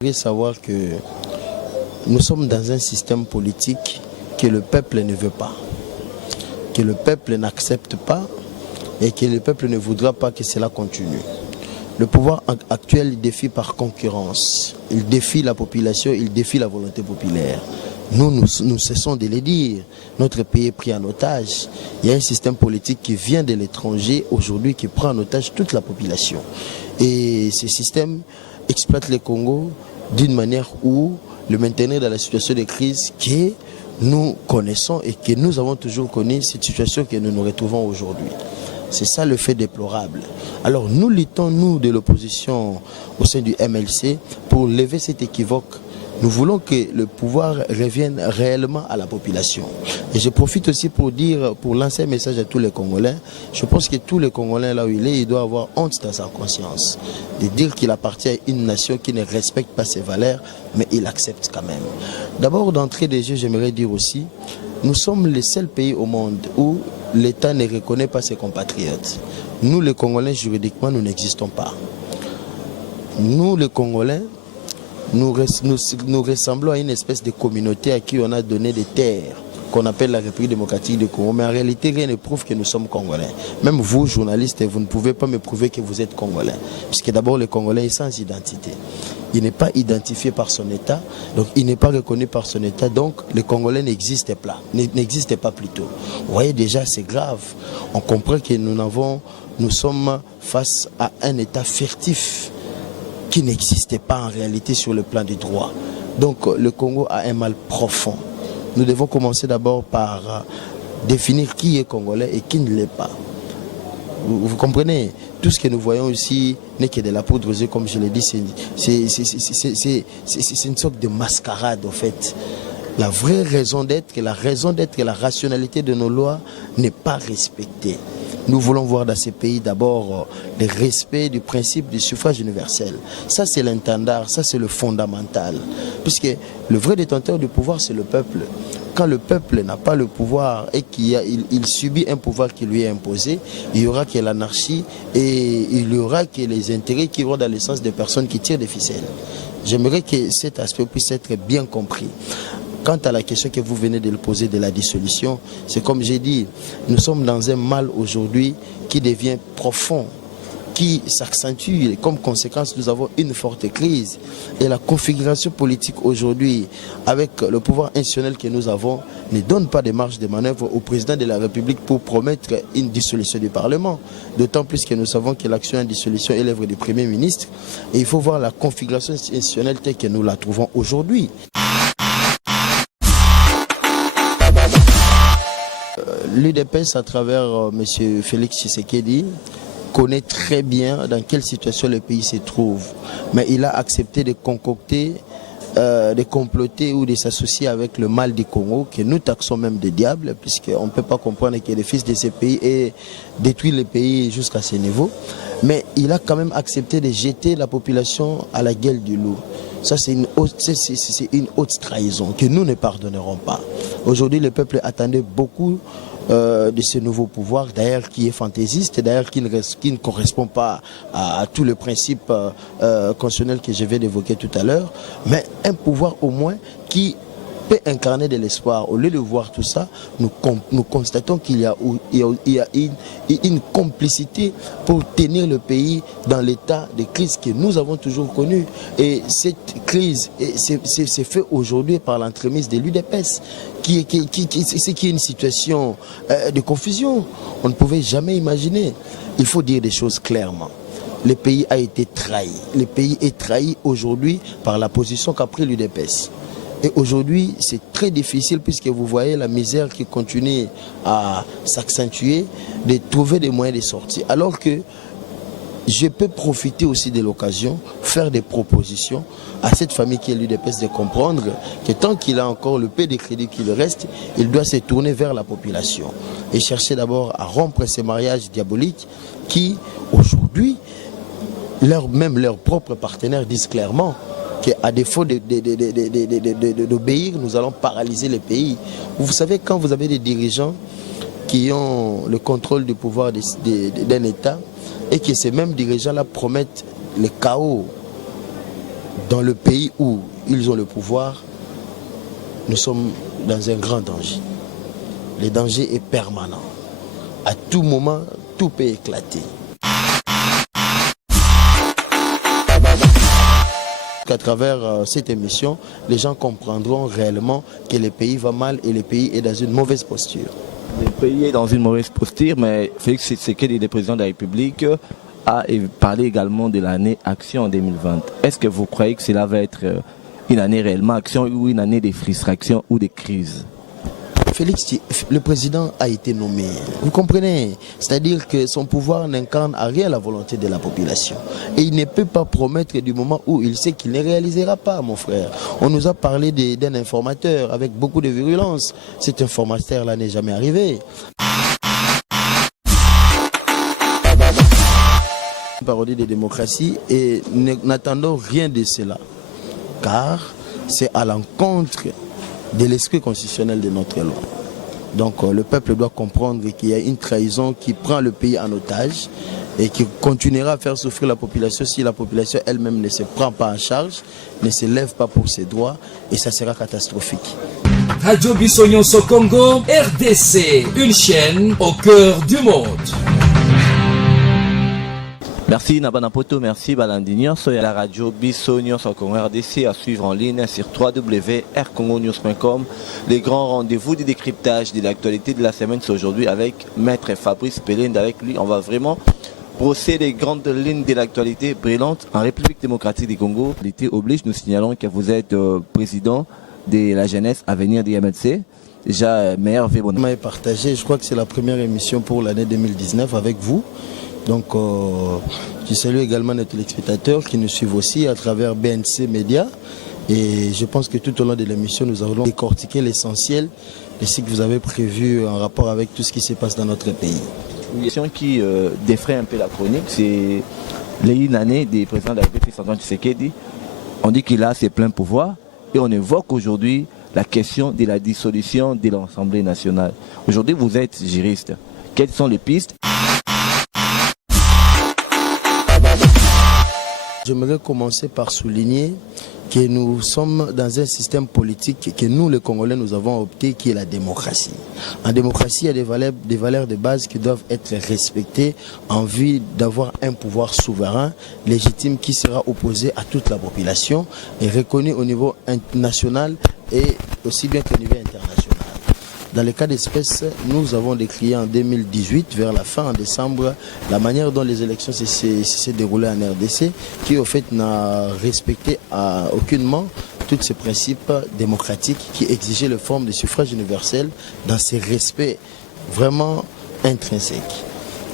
Vous devez savoir que nous sommes dans un système politique que le peuple ne veut pas, que le peuple n'accepte pas et que le peuple ne voudra pas que cela continue. Le pouvoir actuel il défie par concurrence, il défie la population, il défie la volonté populaire. Nous cessons de le dire, notre pays est pris en otage. Il y a un système politique qui vient de l'étranger aujourd'hui qui prend en otage toute la population. Et ce système exploite le Congo d'une manière où le maintenir dans la situation de crise que nous connaissons et que nous avons toujours connu, cette situation que nous nous retrouvons aujourd'hui. C'est ça le fait déplorable. Alors nous luttons, nous de l'opposition au sein du MLC, pour lever cet équivoque. Nous voulons que le pouvoir revienne réellement à la population. Et je profite aussi pour dire, pour lancer un message à tous les Congolais. Je pense que tous les Congolais là où il doit avoir honte dans sa conscience. De dire qu'il appartient à une nation qui ne respecte pas ses valeurs, mais il accepte quand même. D'abord, d'entrée des jeux, j'aimerais dire aussi, nous sommes le seul pays au monde où l'État ne reconnaît pas ses compatriotes. Nous, les Congolais, juridiquement, nous n'existons pas. Nous, les Congolais, nous ressemblons à une espèce de communauté à qui on a donné des terres qu'on appelle la République démocratique du Congo. Mais en réalité, rien ne prouve que nous sommes Congolais. Même vous, journalistes, vous ne pouvez pas me prouver que vous êtes Congolais. Puisque d'abord, le Congolais est sans identité. Il n'est pas identifié par son État, donc il n'est pas reconnu par son État, donc le Congolais n'existe pas plutôt. Vous voyez déjà, c'est grave. On comprend que nous sommes face à un État furtif qui n'existait pas en réalité sur le plan du droit. Donc le Congo a un mal profond. Nous devons commencer d'abord par définir qui est Congolais et qui ne l'est pas. Vous comprenez? Tout ce que nous voyons ici n'est que de la poudre aux yeux, comme je l'ai dit, c'est une sorte de mascarade en fait. La vraie raison d'être, la rationalité de nos lois n'est pas respectée. Nous voulons voir dans ces pays d'abord le respect du principe du suffrage universel. Ça c'est l'intendard, ça c'est le fondamental. Puisque le vrai détenteur du pouvoir c'est le peuple. Quand le peuple n'a pas le pouvoir et qu'il subit un pouvoir qui lui est imposé, il y aura que l'anarchie et il y aura que les intérêts qui vont dans le sens des personnes qui tirent des ficelles. J'aimerais que cet aspect puisse être bien compris. Quant à la question que vous venez de le poser de la dissolution, c'est comme j'ai dit, nous sommes dans un mal aujourd'hui qui devient profond, qui s'accentue. Comme conséquence, nous avons une forte crise. Et la configuration politique aujourd'hui, avec le pouvoir institutionnel que nous avons, ne donne pas de marge de manœuvre au président de la République pour promettre une dissolution du Parlement. D'autant plus que nous savons que l'action en dissolution est l'œuvre du Premier ministre. Et il faut voir la configuration institutionnelle telle que nous la trouvons aujourd'hui. L'UDPS, à travers M. Félix Tshisekedi, connaît très bien dans quelle situation le pays se trouve. Mais il a accepté de concocter, de comploter ou de s'associer avec le mal du Congo, que nous taxons même de diable, puisqu'on ne peut pas comprendre que le fils de ce pays ait détruit le pays jusqu'à ce niveau. Mais il a quand même accepté de jeter la population à la gueule du loup. Ça, c'est une haute trahison que nous ne pardonnerons pas. Aujourd'hui, le peuple attendait beaucoup de ce nouveau pouvoir, d'ailleurs qui est fantaisiste, d'ailleurs qui ne correspond pas à tous les principes constitutionnels que je viens d'évoquer tout à l'heure, mais un pouvoir au moins qui peut incarner de l'espoir. Au lieu de voir tout ça, nous constatons qu'il y a une complicité pour tenir le pays dans l'état de crise que nous avons toujours connu. Et cette crise, c'est fait aujourd'hui par l'entremise de l'UDPS, qui est une situation de confusion. On ne pouvait jamais imaginer. Il faut dire des choses clairement. Le pays a été trahi. Le pays est trahi aujourd'hui par la position qu'a pris l'UDPS. Et aujourd'hui, c'est très difficile, puisque vous voyez la misère qui continue à s'accentuer, de trouver des moyens de sortir. Alors que je peux profiter aussi de l'occasion, faire des propositions à cette famille qui est l'UDPS de comprendre que tant qu'il a encore le peu de crédit qui lui reste, il doit se tourner vers la population et chercher d'abord à rompre ces mariages diaboliques qui, aujourd'hui, même leurs propres partenaires disent clairement qu'à défaut d'obéir, nous allons paralyser le pays. Vous savez, quand vous avez des dirigeants qui ont le contrôle du pouvoir d'un État et que ces mêmes dirigeants-là promettent le chaos dans le pays où ils ont le pouvoir, nous sommes dans un grand danger. Le danger est permanent. À tout moment, tout peut éclater. À travers cette émission, les gens comprendront réellement que le pays va mal et le pays est dans une mauvaise posture. Le pays est dans une mauvaise posture, mais Félix Tshisekedi, le président de la République, a parlé également de l'année Action en 2020. Est-ce que vous croyez que cela va être une année réellement Action ou une année de frustration ou de crise? Félix, le président a été nommé. Vous comprenez? C'est-à-dire que son pouvoir n'incarne à rien la volonté de la population. Et il ne peut pas promettre du moment où il sait qu'il ne réalisera pas, mon frère. On nous a parlé d'un informateur avec beaucoup de virulence. Cet informateur-là n'est jamais arrivé. Parodie de démocratie et n'attendons rien de cela. Car c'est à l'encontre de l'esprit constitutionnel de notre loi. Donc le peuple doit comprendre qu'il y a une trahison qui prend le pays en otage et qui continuera à faire souffrir la population si la population elle-même ne se prend pas en charge, ne se lève pas pour ses droits, et ça sera catastrophique. Radio Bisso Nyonso Congo, RDC, une chaîne au cœur du monde. Merci Nabana Poto, merci Balandinion. Soyez à la radio Bisso Nyonso Congo RDC à suivre en ligne sur www.rcongonews.com. Les grands rendez-vous du décryptage de l'actualité de la semaine, c'est aujourd'hui avec Maître Fabrice Pelende. Avec lui, on va vraiment brosser les grandes lignes de l'actualité brillante en République démocratique du Congo. L'été oblige, nous signalons que vous êtes président de la jeunesse à venir de MLC. Déjà, meilleur vœu. Partagé, je crois que c'est la première émission pour l'année 2019 avec vous. Donc, je salue également nos téléspectateurs qui nous suivent aussi à travers BNC Média. Et je pense que tout au long de l'émission, nous allons décortiquer l'essentiel de ce que vous avez prévu en rapport avec tout ce qui se passe dans notre pays. Une question qui défraie un peu la chronique, c'est une année des présidents de la République, Antoine Tshisekedi. On dit qu'il a ses pleins pouvoirs et on évoque aujourd'hui la question de la dissolution de l'Assemblée nationale. Aujourd'hui, vous êtes juriste. Quelles sont les pistes? J'aimerais commencer par souligner que nous sommes dans un système politique que nous, les Congolais, nous avons opté, qui est la démocratie. En démocratie, il y a des valeurs de base qui doivent être respectées en vue d'avoir un pouvoir souverain, légitime, qui sera opposé à toute la population et reconnu au niveau national et aussi bien qu'au niveau international. Dans le cas d'espèce, nous avons décrié en 2018, vers la fin, en décembre, la manière dont les élections s'est déroulées en RDC, qui au fait n'a respecté aucunement tous ces principes démocratiques qui exigeaient la forme de suffrage universel dans ces respects vraiment intrinsèques.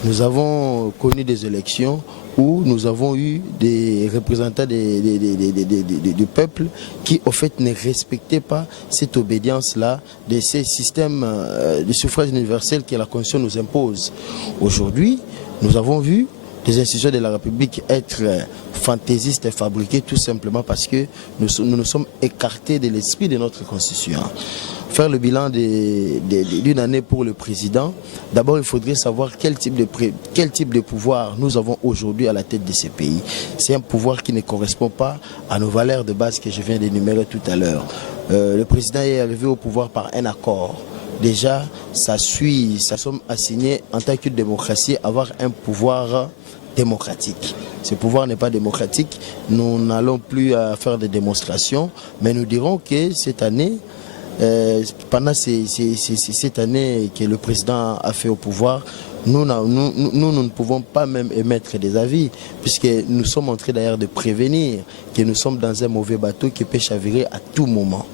Nous avons connu des élections où nous avons eu des représentants du peuple qui, au fait, ne respectaient pas cette obédience-là de ces systèmes de suffrage universel que la Constitution nous impose. Aujourd'hui, nous avons vu des institutions de la République être fantaisistes et fabriquées tout simplement parce que nous nous sommes écartés de l'esprit de notre Constitution. Faire le bilan d'une année pour le président, d'abord il faudrait savoir quel type de pouvoir nous avons aujourd'hui à la tête de ces pays. C'est un pouvoir qui ne correspond pas à nos valeurs de base que je viens d'énumérer tout à l'heure. Le président est arrivé au pouvoir par un accord. Déjà, ça sommes assignés en tant que démocratie à avoir un pouvoir démocratique. Ce pouvoir n'est pas démocratique. Nous n'allons plus faire des démonstrations, mais nous dirons que cette année, pendant cette année que le président a fait au pouvoir, nous ne pouvons pas même émettre des avis, puisque nous sommes en train d'ailleurs de prévenir que nous sommes dans un mauvais bateau qui peut chavirer à tout moment.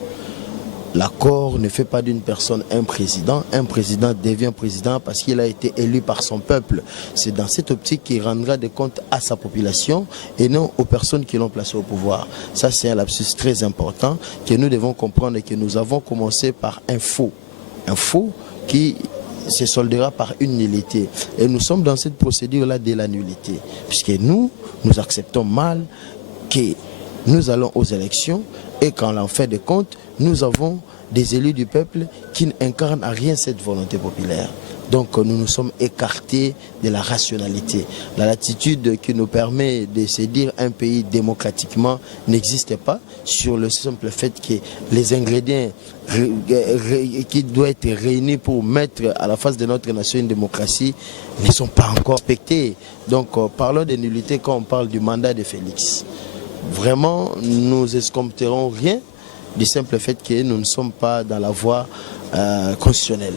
L'accord ne fait pas d'une personne un président. Un président devient président parce qu'il a été élu par son peuple. C'est dans cette optique qu'il rendra des comptes à sa population et non aux personnes qui l'ont placé au pouvoir. Ça, c'est un lapsus très important que nous devons comprendre et que nous avons commencé par un faux. Un faux qui se soldera par une nullité. Et nous sommes dans cette procédure-là de la nullité. Puisque nous acceptons mal que nous allons aux élections et quand l'on fait des comptes, nous avons des élus du peuple qui n'incarnent à rien cette volonté populaire. Donc nous nous sommes écartés de la rationalité. La latitude qui nous permet de se dire un pays démocratiquement n'existe pas, sur le simple fait que les ingrédients qui doivent être réunis pour mettre à la face de notre nation une démocratie ne sont pas encore respectés. Donc parlons de nullité quand on parle du mandat de Félix. Vraiment, nous escompterons rien du simple fait que nous ne sommes pas dans la voie constitutionnelle.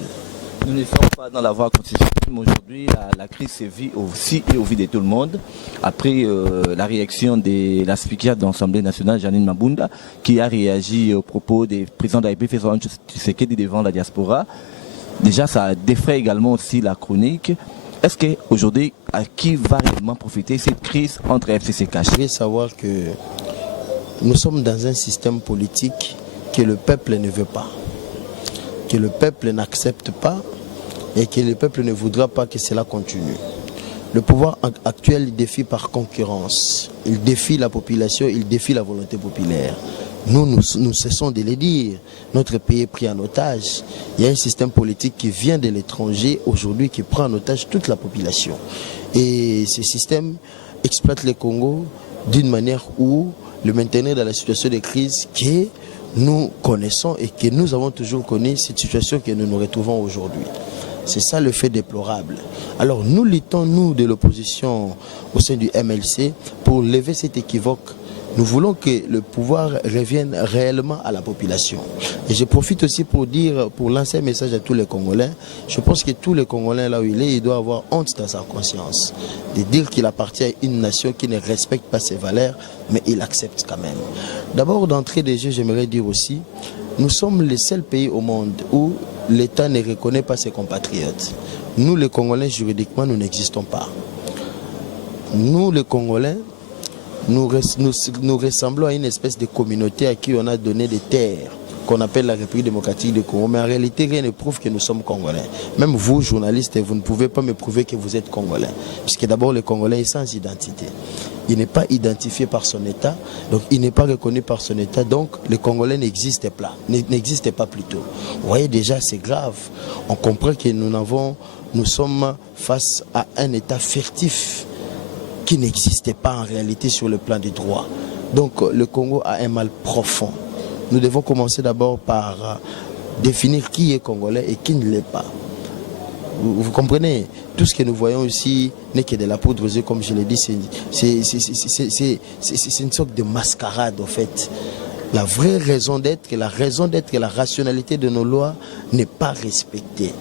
Nous ne sommes pas dans la voie constitutionnelle, mais aujourd'hui, la crise se vit aussi et au vu de tout le monde. Après la réaction de la speaker de l'Assemblée nationale, Janine Mabunda, qui a réagi aux propos des présidents de la République, Félix Tshisekedi devant la diaspora. Déjà, ça défraie également aussi la chronique. Est-ce qu'aujourd'hui, à qui va réellement profiter cette crise entre FCCK? Je voudrais savoir que nous sommes dans un système politique que le peuple ne veut pas, que le peuple n'accepte pas et que le peuple ne voudra pas que cela continue. Le pouvoir actuel défie par concurrence. Il défie la population, il défie la volonté populaire. Nous cessons de le dire. Notre pays est pris en otage. Il y a un système politique qui vient de l'étranger aujourd'hui qui prend en otage toute la population. Et ce système exploite le Congo d'une manière où le maintenir dans la situation de crise que nous connaissons et que nous avons toujours connu, cette situation que nous nous retrouvons aujourd'hui. C'est ça le fait déplorable. Alors nous luttons, nous, de l'opposition au sein du MLC, pour lever cet équivoque. Nous voulons que le pouvoir revienne réellement à la population. Et je profite aussi pour dire, pour lancer un message à tous les Congolais. Je pense que tous les Congolais, là où il doit avoir honte dans sa conscience. De dire qu'il appartient à une nation qui ne respecte pas ses valeurs, mais il accepte quand même. D'abord, d'entrée des jeux, j'aimerais dire aussi, nous sommes le seul pays au monde où l'État ne reconnaît pas ses compatriotes. Nous, les Congolais, juridiquement, nous n'existons pas. Nous, les Congolais, nous ressemblons à une espèce de communauté à qui on a donné des terres qu'on appelle la République démocratique du Congo. Mais en réalité, rien ne prouve que nous sommes Congolais. Même vous, journalistes, vous ne pouvez pas me prouver que vous êtes Congolais. Puisque d'abord, le Congolais est sans identité. Il n'est pas identifié par son État, donc il n'est pas reconnu par son État, donc le Congolais n'existe pas plutôt. Vous voyez déjà, c'est grave. On comprend que nous sommes face à un État furtif qui n'existait pas en réalité sur le plan des droits. Donc le Congo a un mal profond. Nous devons commencer d'abord par définir qui est Congolais et qui ne l'est pas. Vous comprenez? Tout ce que nous voyons ici n'est que de la poudre aux yeux, comme je l'ai dit. C'est une sorte de mascarade, en fait. La vraie raison d'être, la rationalité de nos lois n'est pas respectée.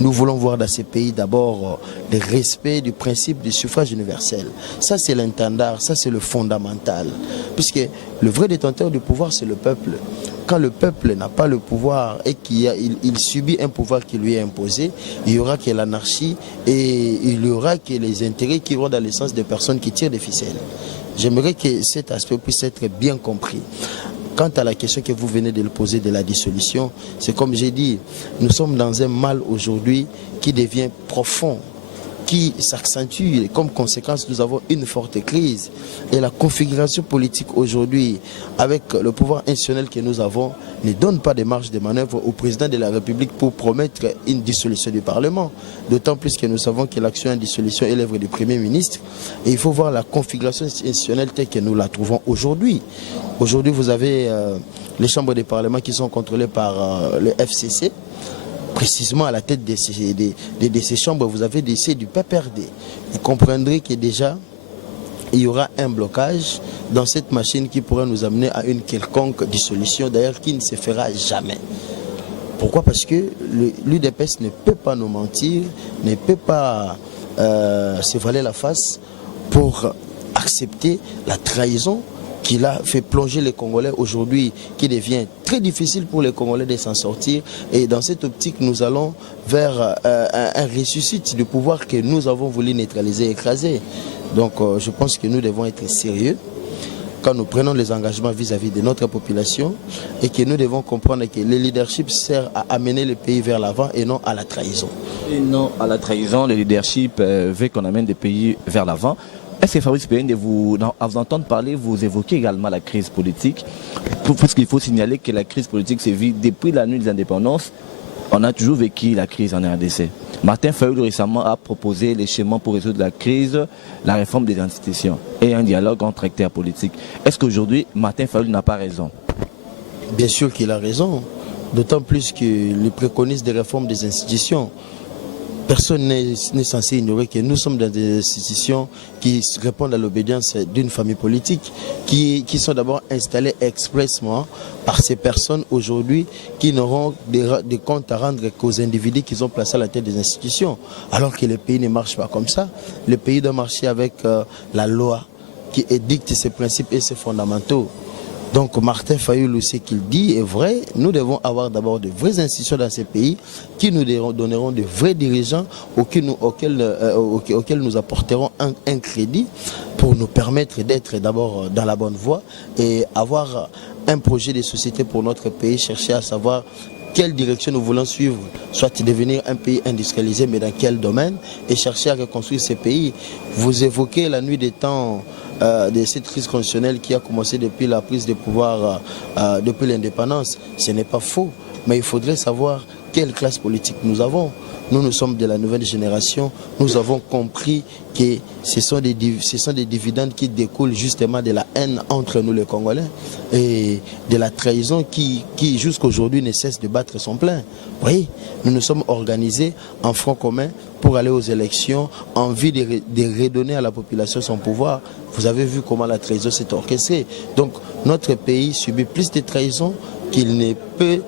Nous voulons voir dans ces pays d'abord le respect du principe du suffrage universel. Ça, c'est l'intendard, ça, c'est le fondamental. Puisque le vrai détenteur du pouvoir, c'est le peuple. Quand le peuple n'a pas le pouvoir et qu'il subit un pouvoir qui lui est imposé, il y aura que l'anarchie et il y aura que les intérêts qui vont dans le sens des personnes qui tirent des ficelles. J'aimerais que cet aspect puisse être bien compris. Quant à la question que vous venez de le poser de la dissolution, c'est comme j'ai dit, nous sommes dans un mal aujourd'hui qui devient profond, qui s'accentue. Comme conséquence, nous avons une forte crise. Et la configuration politique aujourd'hui, avec le pouvoir institutionnel que nous avons, ne donne pas de marge de manœuvre au président de la République pour promettre une dissolution du Parlement. D'autant plus que nous savons que l'action en dissolution est l'œuvre du Premier ministre. Et il faut voir la configuration institutionnelle telle que nous la trouvons aujourd'hui. Aujourd'hui, vous avez les chambres des parlements qui sont contrôlées par le FCC. Précisément à la tête de ces chambres, vous avez des du PPRD. Vous comprendrez que déjà, il y aura un blocage dans cette machine qui pourrait nous amener à une quelconque dissolution, d'ailleurs qui ne se fera jamais. Pourquoi? Parce que l'UDPS ne peut pas nous mentir, ne peut pas se voiler la face pour accepter la trahison qu'il a fait plonger les Congolais aujourd'hui, qui devient très difficile pour les Congolais de s'en sortir. Et dans cette optique, nous allons vers un ressuscite du pouvoir que nous avons voulu neutraliser et écraser. Donc je pense que nous devons être sérieux quand nous prenons les engagements vis-à-vis de notre population et que nous devons comprendre que le leadership sert à amener le pays vers l'avant et non à la trahison. Et non à la trahison, le leadership veut qu'on amène des pays vers l'avant. Est-ce que Fabrice Péine, à vous entendre parler, vous évoquez également la crise politique, parce qu'il faut signaler que la crise politique se vit depuis la nuit des indépendances On a toujours vécu la crise en RDC. Martin Fayulu récemment a proposé les schémas pour résoudre la crise, la réforme des institutions et un dialogue entre acteurs politiques. Est-ce qu'aujourd'hui, Martin Fayulu n'a pas raison? Bien sûr qu'il a raison, d'autant plus qu'il préconise des réformes des institutions. Personne n'est censé ignorer que nous sommes dans des institutions qui répondent à l'obédience d'une famille politique, qui sont d'abord installées expressément par ces personnes aujourd'hui qui n'auront des comptes à rendre qu'aux individus qu'ils ont placés à la tête des institutions. Alors que le pays ne marche pas comme ça. Le pays doit marcher avec la loi qui édicte ses principes et ses fondamentaux. Donc Martin Fayulu, ce qu'il dit est vrai. Nous devons avoir d'abord de vraies institutions dans ces pays qui nous donneront de vrais dirigeants auxquels nous apporterons un crédit pour nous permettre d'être d'abord dans la bonne voie et avoir un projet de société pour notre pays, chercher à savoir quelle direction nous voulons suivre, soit devenir un pays industrialisé, mais dans quel domaine, et chercher à reconstruire ces pays. Vous évoquez la nuit des temps de cette crise constitutionnelle qui a commencé depuis la prise de pouvoir, depuis l'indépendance. Ce n'est pas faux, mais il faudrait savoir quelle classe politique nous avons. Nous sommes de la nouvelle génération. Nous avons compris que ce sont des dividendes qui découlent justement de la haine entre nous les Congolais et de la trahison qui jusqu'à aujourd'hui ne cesse de battre son plein. Oui, nous nous sommes organisés en front commun pour aller aux élections en vue de redonner à la population son pouvoir. Vous avez vu comment la trahison s'est orchestrée. Donc notre pays subit plus de trahison qu'il ne peut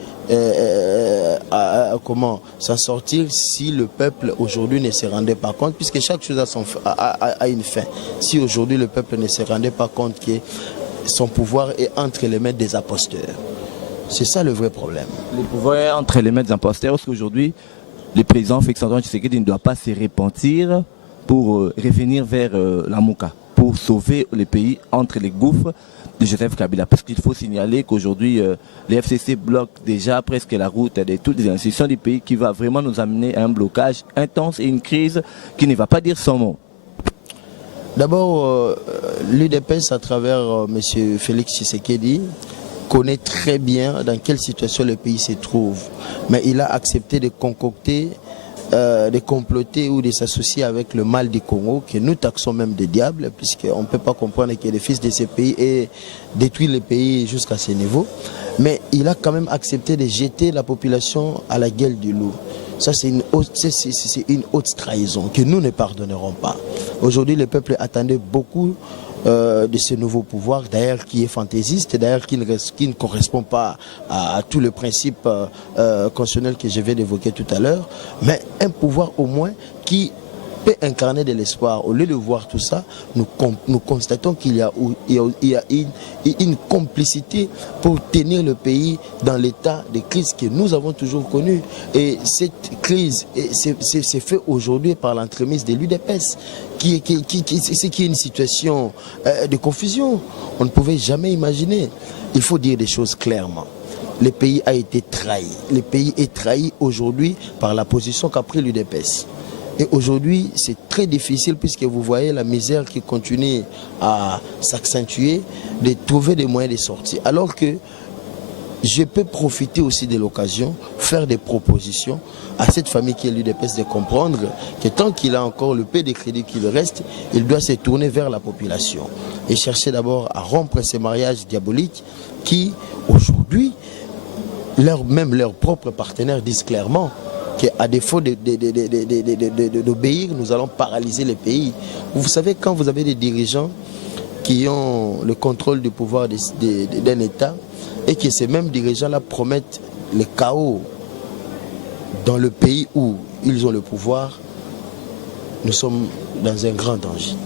comment s'en sortir si le peuple aujourd'hui ne se rendait pas compte, puisque chaque chose a une fin. Si aujourd'hui le peuple ne se rendait pas compte que son pouvoir est entre les mains des imposteurs. C'est ça le vrai problème. Le pouvoir est entre les mains des imposteurs, parce qu'aujourd'hui, le président Félix-Antoine Tshisekedi ne doit pas se repentir pour revenir vers la Mouka, pour sauver le pays entre les gouffres de Joseph Kabila. Parce qu'il faut signaler qu'aujourd'hui, les FCC bloquent déjà presque la route de toutes les institutions du pays, qui va vraiment nous amener à un blocage intense et une crise qui ne va pas dire son mot. D'abord, l'UDPS, à travers M. Félix Tshisekedi, connaît très bien dans quelle situation le pays se trouve. Mais il a accepté de concocter, de comploter ou de s'associer avec le mal du Congo, que nous taxons même des diables, puisqu'on ne peut pas comprendre que le fils de ces pays ait détruit le pays jusqu'à ce niveau. Mais il a quand même accepté de jeter la population à la gueule du loup. Ça, c'est une haute trahison que nous ne pardonnerons pas. Aujourd'hui, le peuple attendait beaucoup de ce nouveau pouvoir, d'ailleurs qui est fantaisiste, d'ailleurs qui ne correspond pas à tous les principes constitutionnels que je viens d'évoquer tout à l'heure, mais un pouvoir au moins qui peut incarner de l'espoir. Au lieu de voir tout ça, nous constatons qu'il y a une complicité pour tenir le pays dans l'état de crise que nous avons toujours connu. Et cette crise c'est fait aujourd'hui par l'entremise de l'UDPS, qui est une situation de confusion. On ne pouvait jamais imaginer. Il faut dire des choses clairement. Le pays a été trahi. Le pays est trahi aujourd'hui par la position qu'a pris l'UDPS. Et aujourd'hui, c'est très difficile, puisque vous voyez la misère qui continue à s'accentuer, de trouver des moyens de sortir. Alors que je peux profiter aussi de l'occasion, faire des propositions à cette famille qui est l'UDPS, de comprendre que tant qu'il a encore le peu de crédit qui lui reste, il doit se tourner vers la population et chercher d'abord à rompre ces mariages diaboliques qui, aujourd'hui, même leurs propres partenaires disent clairement qu'à défaut d'obéir, nous allons paralyser le pays. Vous savez, quand vous avez des dirigeants qui ont le contrôle du pouvoir d'un État et que ces mêmes dirigeants-là promettent le chaos dans le pays où ils ont le pouvoir, nous sommes dans un grand danger.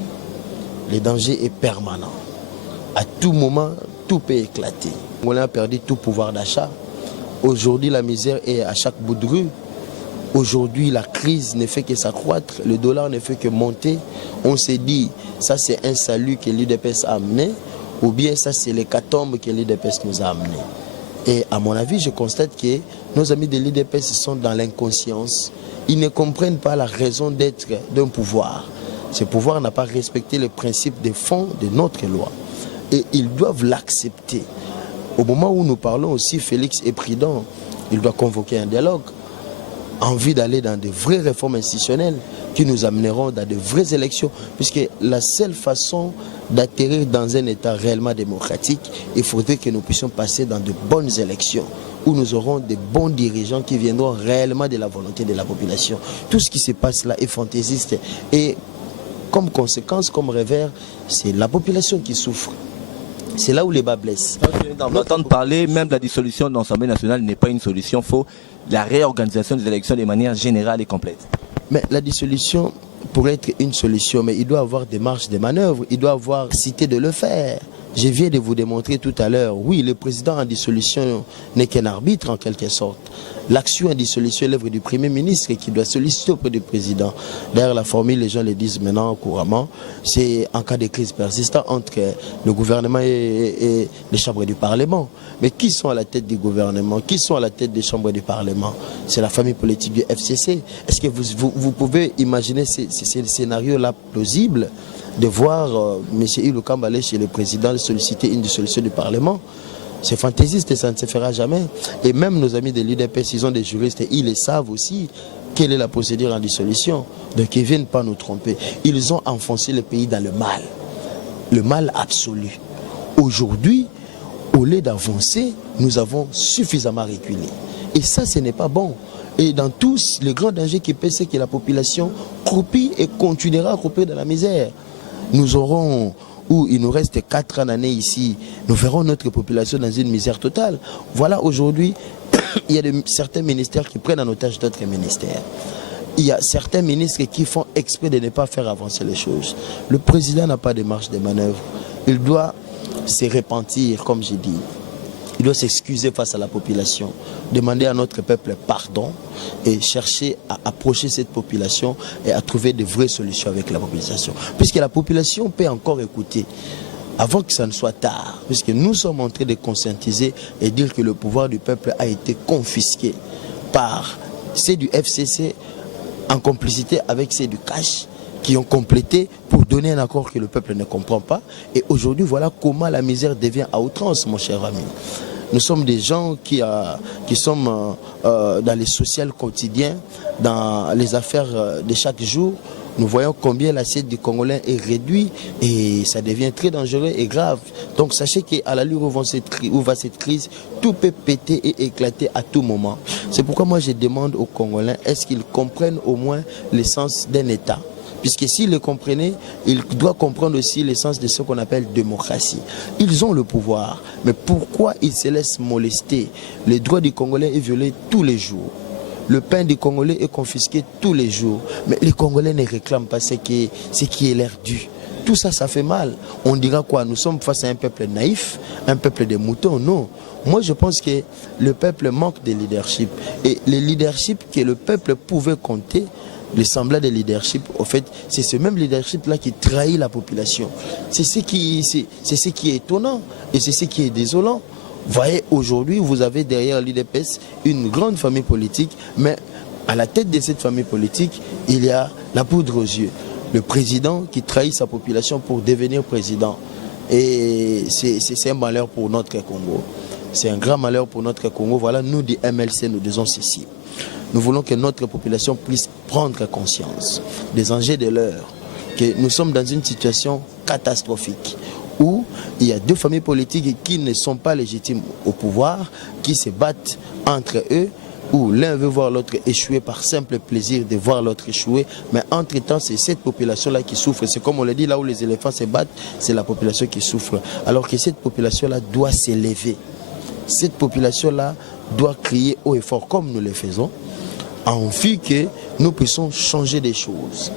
Le danger est permanent. À tout moment, tout peut éclater. On a perdu tout pouvoir d'achat. Aujourd'hui, la misère est à chaque bout de rue. Aujourd'hui, la crise ne fait que s'accroître, le dollar ne fait que monter. On s'est dit, ça c'est un salut que l'UDPS a amené, ou bien ça c'est l'hécatombe que l'UDPS nous a amené. Et à mon avis, je constate que nos amis de l'UDPS sont dans l'inconscience. Ils ne comprennent pas la raison d'être d'un pouvoir. Ce pouvoir n'a pas respecté les principes de fond de notre loi. Et ils doivent l'accepter. Au moment où nous parlons aussi, Félix est prudent. Il doit convoquer un dialogue. envie d'aller dans de vraies réformes institutionnelles qui nous amèneront dans de vraies élections. Puisque la seule façon d'atterrir dans un État réellement démocratique, il faudrait que nous puissions passer dans de bonnes élections où nous aurons de bons dirigeants qui viendront réellement de la volonté de la population. Tout ce qui se passe là est fantaisiste et comme conséquence, comme revers, c'est la population qui souffre. C'est là où les bas blessent. On va entendre parler, même la dissolution de l'Assemblée nationale n'est pas une solution. Il faut la réorganisation des élections de manière générale et complète. Mais la dissolution pourrait être une solution, mais il doit avoir des marges de manœuvre, il doit avoir cité de le faire. Je viens de vous démontrer tout à l'heure, oui, le président en dissolution n'est qu'un arbitre en quelque sorte. L'action en dissolution est l'œuvre du Premier ministre qui doit solliciter auprès du président. D'ailleurs, la formule, les gens le disent maintenant couramment, c'est en cas de crise persistante entre le gouvernement et les chambres du Parlement. Mais qui sont à la tête du gouvernement? Qui sont à la tête des chambres du Parlement? C'est la famille politique du FCC. Est-ce que vous pouvez imaginer ces scénarios-là plausibles de voir M. Ilou Kamba aller chez le président solliciter une dissolution du Parlement? C'est fantaisiste et ça ne se fera jamais. Et même nos amis de l'UDPS, ils ont des juristes et ils le savent aussi quelle est la procédure en dissolution. Donc ils ne viennent pas nous tromper. Ils ont enfoncé le pays dans le mal absolu. Aujourd'hui, au lieu d'avancer, nous avons suffisamment reculé. Et ça, ce n'est pas bon. Et dans tous, le grand danger qui pèse, c'est que la population croupit et continuera à croupir dans la misère. Nous aurons, où il nous reste 4 ans d'année ici, nous verrons notre population dans une misère totale. Voilà, aujourd'hui, il y a certains ministères qui prennent en otage d'autres ministères. Il y a certains ministres qui font exprès de ne pas faire avancer les choses. Le président n'a pas de marge de manœuvre. Il doit se repentir, comme j'ai dit. Il doit s'excuser face à la population, demander à notre peuple pardon et chercher à approcher cette population et à trouver de vraies solutions avec la population. Puisque la population peut encore écouter avant que ça ne soit tard. Puisque nous sommes en train de conscientiser et dire que le pouvoir du peuple a été confisqué par ceux du FCC en complicité avec ceux du cash qui ont complété pour donner un accord que le peuple ne comprend pas. Et aujourd'hui, voilà comment la misère devient à outrance, mon cher ami. Nous sommes des gens qui sommes dans les sociales quotidiens, dans les affaires de chaque jour. Nous voyons combien l'assiette du Congolais est réduite et ça devient très dangereux et grave. Donc sachez qu'à l'allure où va cette crise, tout peut péter et éclater à tout moment. C'est pourquoi moi je demande aux Congolais, est-ce qu'ils comprennent au moins l'essence d'un État ? Puisque s'ils le comprenaient, ils doivent comprendre aussi l'essence de ce qu'on appelle démocratie. Ils ont le pouvoir, mais pourquoi ils se laissent molester? Les droits du Congolais est violé tous les jours. Le pain du Congolais est confisqué tous les jours. Mais les Congolais ne réclament pas ce qui est leur dû. Tout ça, ça fait mal. On dira quoi? Nous sommes face à un peuple naïf, un peuple de moutons? Non. Moi, je pense que le peuple manque de leadership. Et le leadership que le peuple pouvait compter, le semblant de leadership, au fait, c'est ce même leadership-là qui trahit la population. C'est ce qui est étonnant et c'est ce qui est désolant. Vous voyez, aujourd'hui, vous avez derrière l'UDPS une grande famille politique, mais à la tête de cette famille politique, il y a la poudre aux yeux. Le président qui trahit sa population pour devenir président. Et c'est un malheur pour notre Congo. C'est un grand malheur pour notre Congo. Voilà, nous, du MLC, nous disons ceci. Nous voulons que notre population puisse prendre conscience des enjeux de l'heure, que nous sommes dans une situation catastrophique où il y a deux familles politiques qui ne sont pas légitimes au pouvoir, qui se battent entre eux, où l'un veut voir l'autre échouer par simple plaisir de voir l'autre échouer, mais entre-temps, c'est cette population-là qui souffre. C'est comme on l'a dit, là où les éléphants se battent, c'est la population qui souffre. Alors que cette population-là doit s'élever. Cette population-là doit crier haut et fort, comme nous le faisons, en vue que nous puissions changer des choses.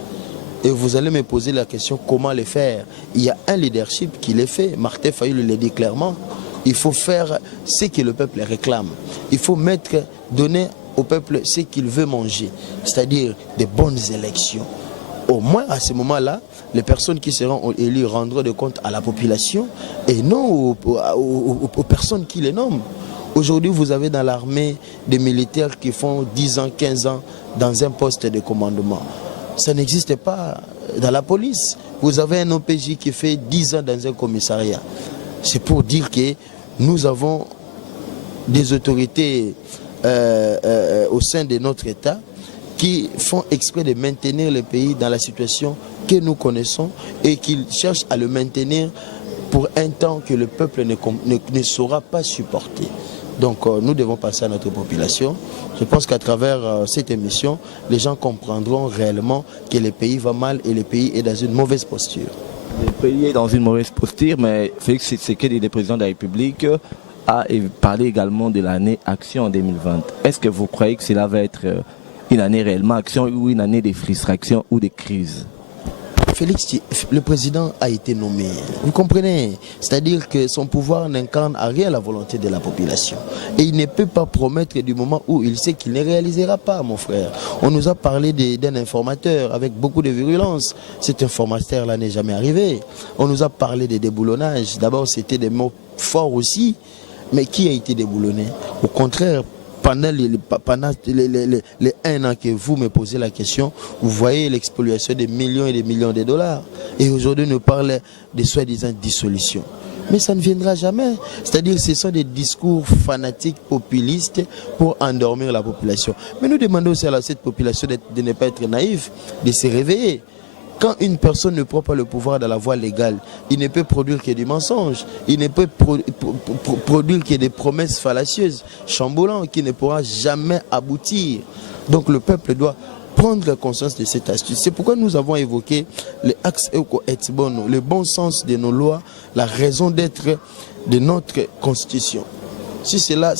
Et vous allez me poser la question, comment le faire? Il y a un leadership qui le fait. Martin Fayulu le dit clairement. Il faut faire ce que le peuple réclame. Il faut donner au peuple ce qu'il veut manger, c'est-à-dire des bonnes élections. Au moins, à ce moment-là, les personnes qui seront élues rendront de compte à la population et non aux personnes qui les nomment. Aujourd'hui, vous avez dans l'armée des militaires qui font 10 ans, 15 ans dans un poste de commandement. Ça n'existe pas dans la police. Vous avez un OPJ qui fait 10 ans dans un commissariat. C'est pour dire que nous avons des autorités au sein de notre État qui font exprès de maintenir le pays dans la situation que nous connaissons et qui cherchent à le maintenir pour un temps que le peuple ne saura pas supporter. Donc nous devons passer à notre population. Je pense qu'à travers cette émission, les gens comprendront réellement que le pays va mal et le pays est dans une mauvaise posture. Le pays est dans une mauvaise posture, mais Félix Tshisekedi, le président de la République, a parlé également de l'année Action en 2020. Est-ce que vous croyez que cela va être une année réellement Action ou une année de frustration ou de crise? Félix, le président a été nommé. Vous comprenez? C'est-à-dire que son pouvoir n'incarne à rien la volonté de la population. Et il ne peut pas promettre du moment où il sait qu'il ne réalisera pas, mon frère. On nous a parlé d'un informateur avec beaucoup de virulence. Cet informateur-là n'est jamais arrivé. On nous a parlé de déboulonnage. D'abord, c'était des mots forts aussi. Mais qui a été déboulonné? Au contraire, pendant les 1 an que vous me posez la question, vous voyez l'expoliation des millions et des millions de dollars. Et aujourd'hui, on nous parle de soi-disant dissolution. Mais ça ne viendra jamais. C'est-à-dire que ce sont des discours fanatiques, populistes pour endormir la population. Mais nous demandons aussi à cette population de ne pas être naïve, de se réveiller. Quand une personne ne prend pas le pouvoir dans la voie légale, il ne peut produire que des mensonges, il ne peut produire que des promesses fallacieuses, chambolantes, qui ne pourra jamais aboutir. Donc le peuple doit prendre conscience de cette astuce. C'est pourquoi nous avons évoqué les axes éco-etibono, le bon sens de nos lois, la raison d'être de notre constitution. Si cela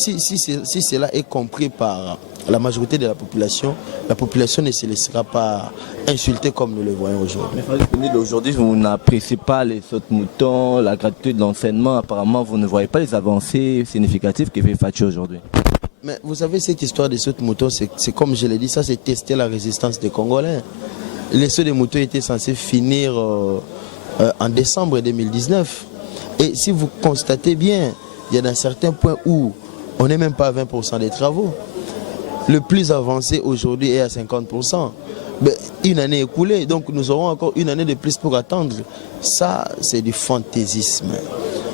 est compris par la majorité de la population ne se laissera pas insulter comme nous le voyons aujourd'hui. Mais aujourd'hui, vous n'appréciez pas les sautes-moutons, la gratuité de l'enseignement. Apparemment, vous ne voyez pas les avancées significatives que fait Fachi aujourd'hui. Mais vous savez, cette histoire des sautes-moutons, c'est comme je l'ai dit, ça c'est tester la résistance des Congolais. Les sauts de moutons étaient censés finir en décembre 2019. Et si vous constatez bien, il y a un certain point où on n'est même pas à 20% des travaux. Le plus avancé aujourd'hui est à 50%. Mais une année écoulée, donc nous aurons encore une année de plus pour attendre. Ça, c'est du fantaisisme.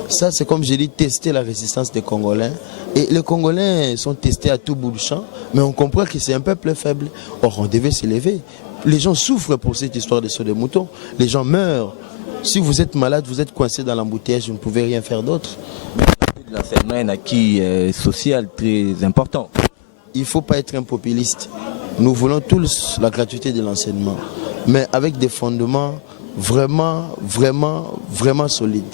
Ça, c'est comme j'ai dit, tester la résistance des Congolais. Et les Congolais sont testés à tout bout du champ, mais on comprend que c'est un peuple faible. Or, on devait s'élever. Les gens souffrent pour cette histoire de sauts de moutons. Les gens meurent. Si vous êtes malade, vous êtes coincé dans l'embouteillage, vous ne pouvez rien faire d'autre. L'enseignement est un acquis social très important. Il ne faut pas être un populiste. Nous voulons tous la gratuité de l'enseignement, mais avec des fondements vraiment solides,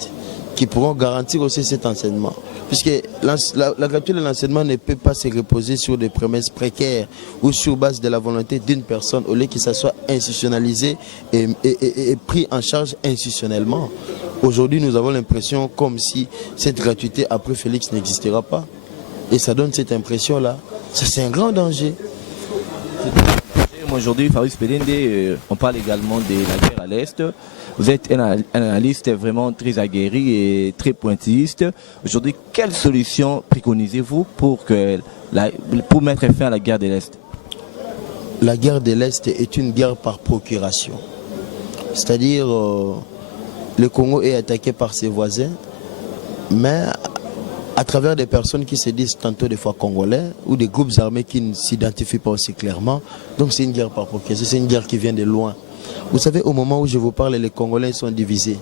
qui pourront garantir aussi cet enseignement. Puisque la gratuité de l'enseignement ne peut pas se reposer sur des promesses précaires ou sur base de la volonté d'une personne, au lieu que ça soit institutionnalisé et pris en charge institutionnellement. Aujourd'hui, nous avons l'impression comme si cette gratuité après Félix n'existera pas. Et ça donne cette impression-là. Ça, c'est un grand danger. Aujourd'hui, Fabrice Pelende, on parle également de la guerre à l'Est. Vous êtes un analyste vraiment très aguerri et très pointilliste. Aujourd'hui, quelle solution préconisez-vous pour mettre fin à la guerre de l'Est? La guerre de l'Est est une guerre par procuration. C'est-à-dire, le Congo est attaqué par ses voisins, mais à travers des personnes qui se disent tantôt des fois congolais ou des groupes armés qui ne s'identifient pas aussi clairement. Donc c'est une guerre par procuration, c'est une guerre qui vient de loin. Vous savez, au moment où je vous parle, les Congolais sont divisés.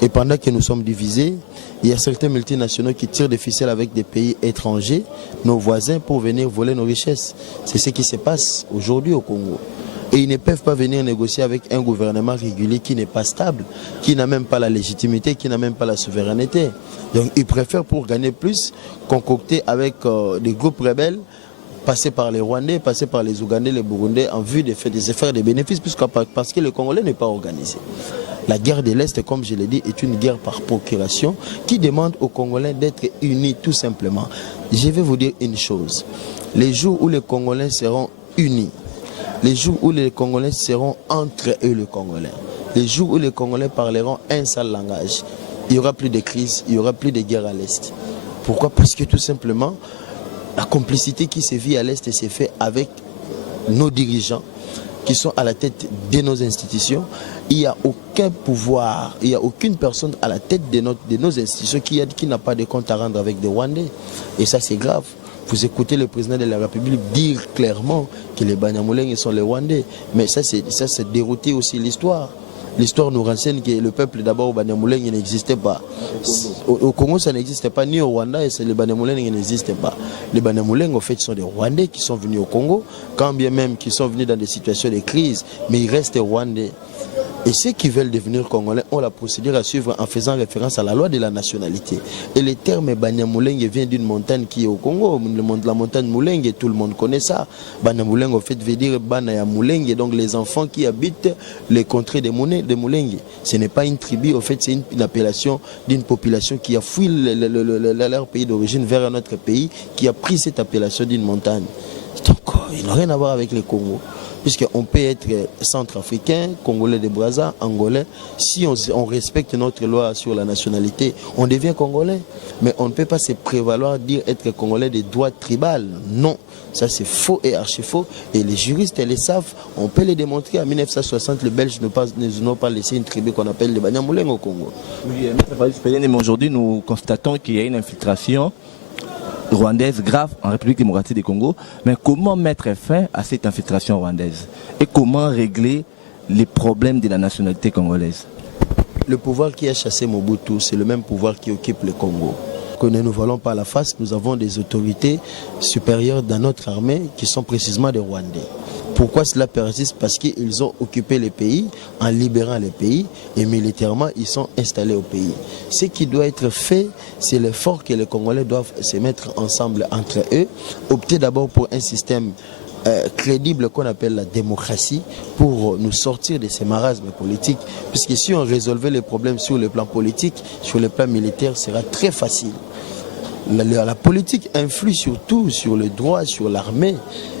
Et pendant que nous sommes divisés, il y a certains multinationaux qui tirent des ficelles avec des pays étrangers, nos voisins, pour venir voler nos richesses. C'est ce qui se passe aujourd'hui au Congo. Et ils ne peuvent pas venir négocier avec un gouvernement régulier qui n'est pas stable, qui n'a même pas la légitimité, qui n'a même pas la souveraineté. Donc ils préfèrent, pour gagner plus, concocter avec des groupes rebelles, passer par les Rwandais, passer par les Ougandais, les Burundais, en vue de faire des bénéfices, parce que le Congolais n'est pas organisé. La guerre de l'Est, comme je l'ai dit, est une guerre par procuration qui demande aux Congolais d'être unis tout simplement. Je vais vous dire une chose. Les jours où les Congolais seront unis, les jours où les Congolais seront entre eux, les Congolais, les jours où les Congolais parleront un seul langage, il n'y aura plus de crise, il n'y aura plus de guerre à l'Est. Pourquoi? Parce que tout simplement, la complicité qui se vit à l'Est s'est faite avec nos dirigeants qui sont à la tête de nos institutions. Il n'y a aucun pouvoir, il n'y a aucune personne à la tête de nos institutions qui n'a pas de compte à rendre avec des Rwandais. Et ça, c'est grave. Vous écoutez le président de la République dire clairement que les Banyamulenge sont les Rwandais. Mais ça, c'est dérouter aussi l'histoire. L'histoire nous renseigne que le peuple d'abord au Banyamulenge n'existait pas. Au Congo, ça n'existait pas, ni au Rwanda, et les Banyamulenge n'existaient pas. Les Banyamulenge, en fait, sont des Rwandais qui sont venus au Congo, quand bien même qu'ils sont venus dans des situations de crise, mais ils restent Rwandais. Et ceux qui veulent devenir Congolais ont la procédure à suivre en faisant référence à la loi de la nationalité. Et le terme Banyamulenge vient d'une montagne qui est au Congo, la montagne Mulenge, tout le monde connaît ça. Banyamulenge, en fait, veut dire Banaya Mulenge, donc les enfants qui habitent les contrées de Mulenge. Ce n'est pas une tribu, en fait, c'est une appellation d'une population qui a fui leur pays d'origine vers un autre pays, qui a pris cette appellation d'une montagne. Donc, il n'a rien à voir avec le Congo. Puisqu'on peut être centrafricain, congolais de Brazza, angolais. Si on respecte notre loi sur la nationalité, on devient congolais. Mais on ne peut pas se prévaloir dire être congolais des droits tribales. Non, ça c'est faux et archi faux. Et les juristes les savent, on peut les démontrer. En 1960, les Belges n'ont pas laissé une tribu qu'on appelle les Banyamulenge au Congo. Oui, mais aujourd'hui nous constatons qu'il y a une infiltration rwandaise grave en République démocratique du Congo. Mais comment mettre fin à cette infiltration rwandaise et comment régler les problèmes de la nationalité congolaise? Le pouvoir qui a chassé Mobutu, c'est le même pouvoir qui occupe le Congo. Que ne nous voilons pas la face, nous avons des autorités supérieures dans notre armée qui sont précisément des Rwandais. Pourquoi cela persiste? Parce qu'ils ont occupé les pays en libérant les pays et militairement ils sont installés au pays. Ce qui doit être fait, c'est l'effort que les Congolais doivent se mettre ensemble entre eux, opter d'abord pour un système crédible qu'on appelle la démocratie pour nous sortir de ces marasmes politiques, puisque si on résolvait les problèmes sur le plan politique, sur le plan militaire, ce sera très facile. La politique influe surtout sur le droit, sur l'armée.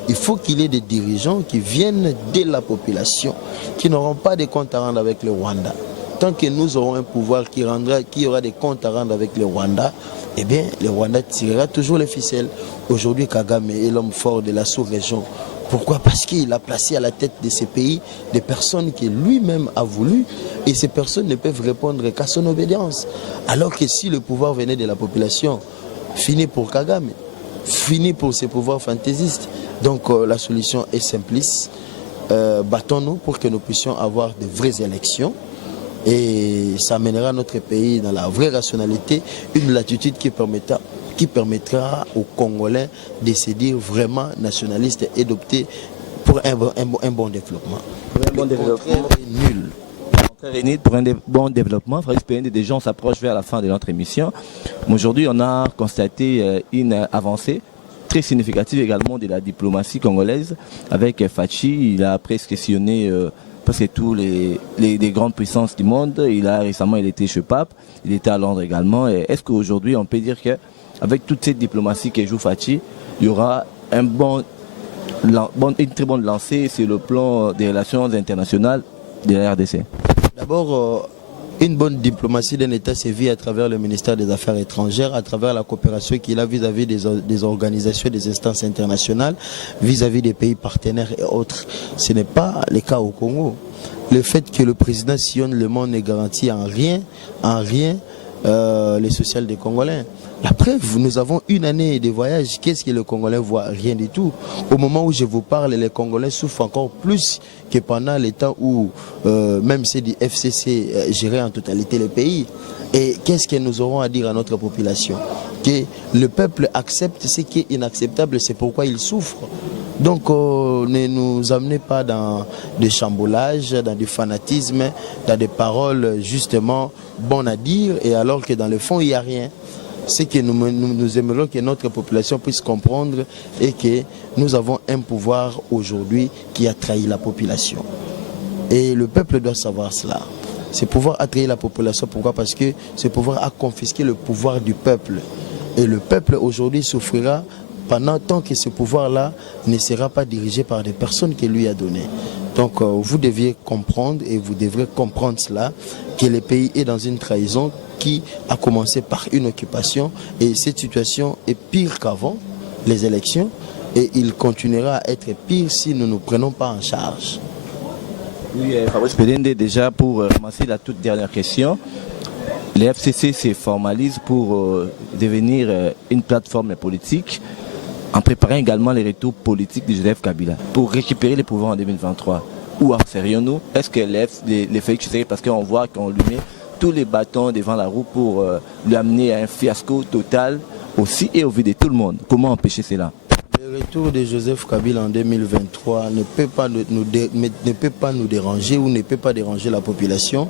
Il faut qu'il y ait des dirigeants qui viennent de la population, qui n'auront pas de comptes à rendre avec le Rwanda. Tant que nous aurons un pouvoir qui aura des comptes à rendre avec le Rwanda, eh bien, le Rwanda tirera toujours les ficelles. Aujourd'hui, Kagame est l'homme fort de la sous-région. Pourquoi? Parce qu'il a placé à la tête de ces pays des personnes que lui-même a voulu et ces personnes ne peuvent répondre qu'à son obédience. Alors que si le pouvoir venait de la population, fini pour Kagame, fini pour ses pouvoirs fantaisistes. Donc la solution est simpliste. Battons-nous pour que nous puissions avoir de vraies élections et ça amènera notre pays dans la vraie rationalité, une latitude qui permettra aux Congolais de se dire vraiment nationalistes et d'opter pour un bon développement. Un bon développement est nul. Pour un bon développement, des gens s'approchent vers la fin de notre émission. Aujourd'hui, on a constaté une avancée très significative également de la diplomatie congolaise avec Fachi. Il a presque sillonné presque tous les grandes puissances du monde. Récemment, il était chez Pape, il était à Londres également. Est-ce qu'aujourd'hui, on peut dire qu'avec toute cette diplomatie que joue Fachi, il y aura une très bonne lancée sur le plan des relations internationales de la RDC? D'abord, une bonne diplomatie d'un État se vit à travers le ministère des Affaires étrangères, à travers la coopération qu'il a vis-à-vis des organisations et des instances internationales, vis-à-vis des pays partenaires et autres. Ce n'est pas le cas au Congo. Le fait que le président sillonne le monde ne garantit en rien les social des Congolais. La preuve, nous avons une année de voyage. Qu'est-ce que le Congolais voit? Rien du tout. Au moment où je vous parle, les Congolais souffrent encore plus que pendant les temps où même c'est du FCC gérait en totalité le pays. Et qu'est-ce que nous aurons à dire à notre population? Que le peuple accepte ce qui est inacceptable, c'est pourquoi il souffre. Donc ne nous amenez pas dans des chambolages, dans du fanatisme, dans des paroles justement bonnes à dire, et alors que dans le fond, il n'y a rien. C'est que nous aimerions que notre population puisse comprendre et que nous avons un pouvoir aujourd'hui qui a trahi la population. Et le peuple doit savoir cela. Ce pouvoir a trahi la population. Pourquoi? Parce que ce pouvoir a confisqué le pouvoir du peuple. Et le peuple aujourd'hui souffrira pendant tant que ce pouvoir-là ne sera pas dirigé par des personnes qu'il lui a données. Donc vous deviez comprendre et vous devrez comprendre cela, que le pays est dans une trahison qui a commencé par une occupation et cette situation est pire qu'avant les élections et il continuera à être pire si nous ne nous prenons pas en charge. Oui, Fabrice Pelende, déjà pour commencer la toute dernière question, les FCC se formalisent pour devenir une plateforme politique. en préparant également les retours politiques de Joseph Kabila pour récupérer les pouvoirs en 2023. Où serions-nous? Est-ce que les Félix Tshisekedi, parce qu'on voit qu'on lui met tous les bâtons devant la roue pour lui amener à un fiasco total aussi et au vu de tout le monde. Comment empêcher cela? Le retour de Joseph Kabila en 2023 ne peut pas nous déranger ou ne peut pas déranger la population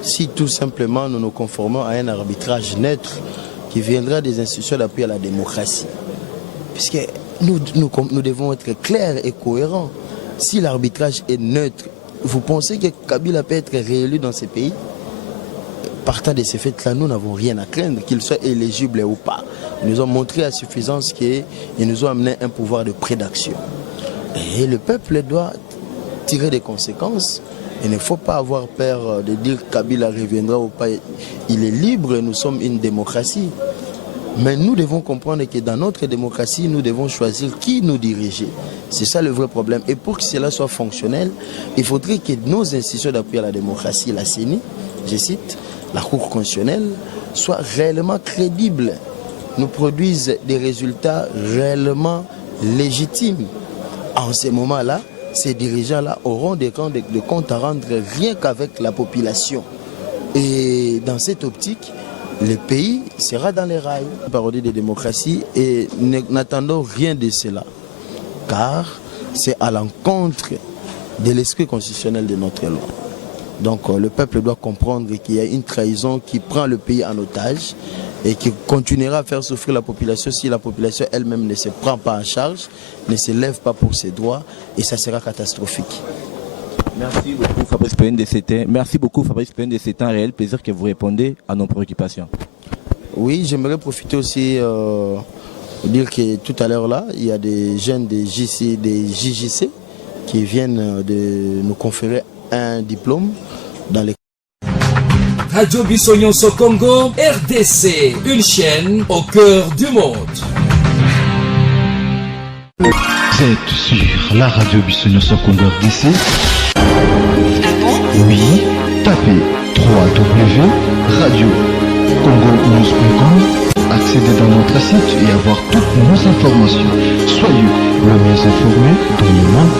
si tout simplement nous nous conformons à un arbitrage neutre qui viendra des institutions d'appui à la démocratie. Puisque nous devons être clairs et cohérents. Si l'arbitrage est neutre, vous pensez que Kabila peut être réélu dans ces pays? Partant de ces faits-là, nous n'avons rien à craindre, qu'il soit éligible ou pas. Ils nous ont montré à suffisance qu'ils nous ont amené un pouvoir de prédaction. Et le peuple doit tirer des conséquences. Il ne faut pas avoir peur de dire que Kabila reviendra ou pas. Il est libre, nous sommes une démocratie. Mais nous devons comprendre que dans notre démocratie, nous devons choisir qui nous diriger. C'est ça le vrai problème. Et pour que cela soit fonctionnel, il faudrait que nos institutions d'appui à la démocratie, la CENI, je cite, la Cour constitutionnelle, soient réellement crédibles, nous produisent des résultats réellement légitimes. En ce moment-là, ces dirigeants-là auront des comptes à rendre rien qu'avec la population. Et dans cette optique, le pays sera dans les rails. Parodie de démocratie et n'attendons rien de cela, car c'est à l'encontre de l'esprit constitutionnel de notre loi. Donc le peuple doit comprendre qu'il y a une trahison qui prend le pays en otage et qui continuera à faire souffrir la population si la population elle-même ne se prend pas en charge, ne se lève pas pour ses droits, et ça sera catastrophique. Merci beaucoup Fabrice Payne de Sétain. Merci beaucoup Fabrice Payne de Sétain. Un réel plaisir que vous répondez à nos préoccupations. Oui, j'aimerais profiter aussi de dire que tout à l'heure là, il y a des jeunes des JJC qui viennent de nous conférer un diplôme dans les... Radio Bissonyonso Congo, RDC, une chaîne au cœur du monde. Vous êtes sur la radio Bissonyonso Congo RDC. Oui, tapez www.radiocongonews.com, accédez dans notre site et avoir toutes nos informations. Soyez le mieux informés dans le monde.